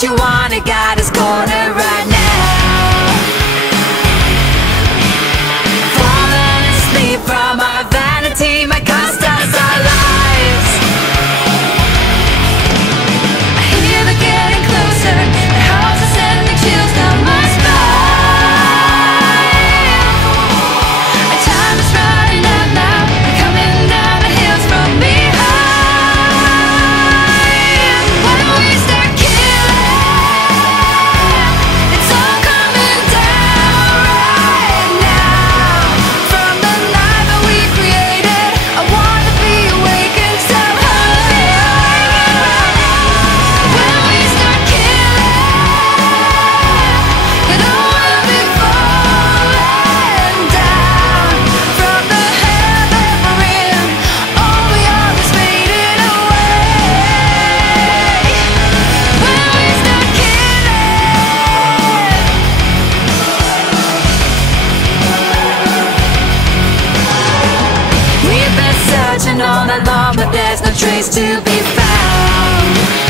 what you wanted got us cornered right now. Falling asleep from our vanity might cost us our lives. I hear they're getting closer, the house is sending chills down my spine. Our time is running out now, they're coming down the hills from behind. When we start killing, it's all coming down right now. From the night that we created, I want to be awakened somehow. When we start killing, it all will be falling down. From the hell that we're in, all we are is fading away. When we start killing, we've been searching all night long, but there's no trace to be found.